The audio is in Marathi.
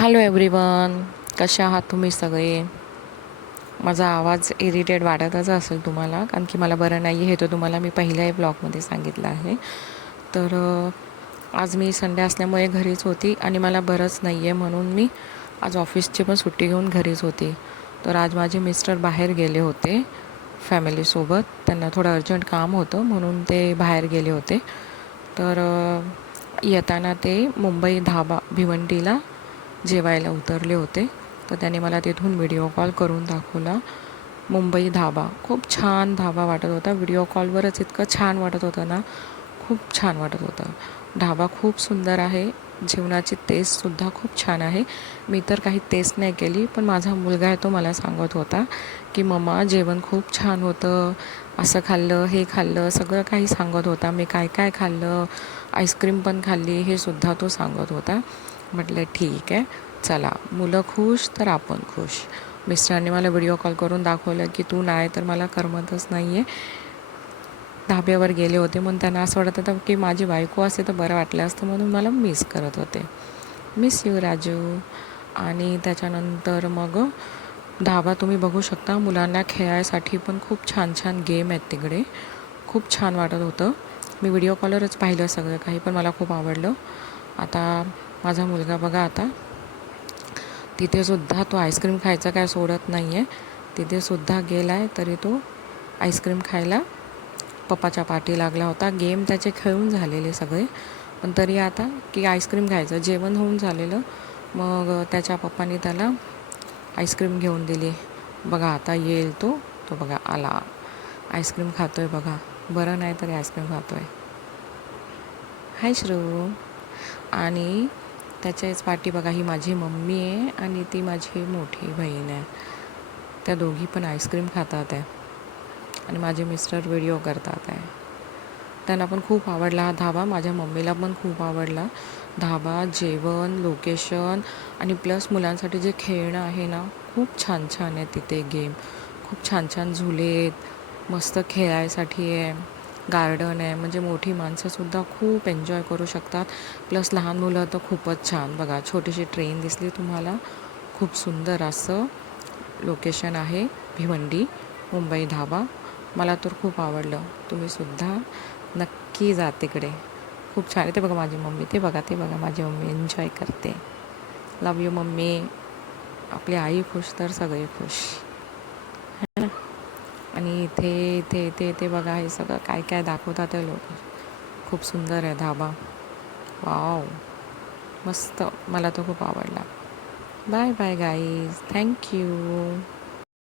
हॅलो एव्हरीवन, कशा आहात तुम्ही सगळे? माझा आवाज इरिटेट वाटतच असेल तुम्हाला, कारण की मला बरं नाही आहे. हे तर तुम्हाला मी पहिल्याही ब्लॉगमध्ये सांगितलं आहे. तर आज मी संडे असल्यामुळे घरीच होती आणि मला बरंच नाही आहे, म्हणून मी आज ऑफिसची पण सुट्टी घेऊन घरीच होती. तर आज माझे मिस्टर बाहेर गेले होते फॅमिलीसोबत. त्यांना थोडं अर्जंट काम होतं म्हणून ते बाहेर गेले होते. तर येताना ते मुंबई धाबा भिवंडीला जेवायला उतरले होते. तर त्याने मला तिथून व्हिडिओ कॉल करून दाखवला. मुंबई धाबा खूप छान धाबा वाटत होता. व्हिडिओ कॉलवरच इतकं छान वाटत होतं ना, खूप छान वाटत होतं. ढाबा खूप सुंदर आहे. जेवणाची टेस्टसुद्धा खूप छान आहे. मी तर काही टेस्ट नाही केली, पण माझा मुलगा आहे तो मला सांगत होता की मम्मा जेवण खूप छान होतं, असं खाल्लं, हे खाल्लं, सगळं काही सांगत होता. मी काय काय खाल्लं, आईस्क्रीम पण खाल्ली, हे सुद्धा तो सांगत होता. म्हटलं ठीक आहे, चला, मुलं खुश तर आपण खुश. मिस्टरांनी मला व्हिडिओ कॉल करून दाखवलं की तू नाही तर मला करमतच नाही आहे. धाब्यावर गेले होते म्हणून त्यांना असं वाटत होतं की माझी बायको असते तर बरं वाटलं असतं, म्हणून मला मिस करत होते. Miss you Raju. आणि त्याच्यानंतर मग धाबा तुम्ही बघू शकता. मुलांना खेळायसाठी पण खूप छान छान गेम आहेत तिकडे. खूप छान वाटत होतं. मी व्हिडिओ कॉलवरच पाहिलं सगळं काही, पण मला खूप आवडलं. आता माझा मुलगा बघा, आता तिथेसुद्धा तो आईस्क्रीम खायचा काय सोडत नाही आहे. तिथेसुद्धा गेला आहे तरी तो आईस्क्रीम खायला पप्पाच्या पाठी लागला होता. गेम त्याचे खेळून झालेले सगळे, पण तरी आता की आईस्क्रीम खायचं. जेवण होऊन झालेलं, मग त्याच्या पप्पाने त्याला आईस्क्रीम घेऊन दिली. बघा आता येईल तो तो बघा आला, आईस्क्रीम खातो आहे बघा. बरं नाही तरी आईस्क्रीम खातो आहे. हाय श्रू. आणि त्याच्याच पाठी बघा, ही माझी मम्मी आहे आणि ती माझी मोठी बहीण आहे. त्या दोघी पण आईस्क्रीम खातात आहे आणि माझे मिस्टर व्हिडिओ करतात आहे. त्यांना पण खूप आवडला हा धाबा. माझ्या मम्मीला पण खूप आवडला धाबा. जेवण, लोकेशन आणि प्लस मुलांसाठी जे खेळणं आहे ना, खूप छान छान आहे तिथे. गेम खूप छान छान, झुले आहेत, मस्त खेळायसाठी आहे. गार्डन आहे, म्हणजे मोठी माणसंसुद्धा खूप एन्जॉय करू शकतात. प्लस लहान मुलं तर खूपच छान. बघा, छोटीशी ट्रेन दिसली तुम्हाला. खूप सुंदर असं लोकेशन आहे भिवंडी मुंबई धाबा. मला तर खूप आवडलं. तुम्हीसुद्धा नक्की जा तिकडे. खूप छान आहे. ते बघा माझी मम्मी, ते बघा माझी मम्मी एन्जॉय करते. लव यू मम्मी. आपली आई खुश तर सगळे खुश. आणि इथे इथे इथे इथे बघा, हे सगळं काय काय दाखवतात ते लोक. खूप सुंदर आहे धाबा. वाव, मस्त. मला तो खूप आवडला. Bye bye guys, thank you.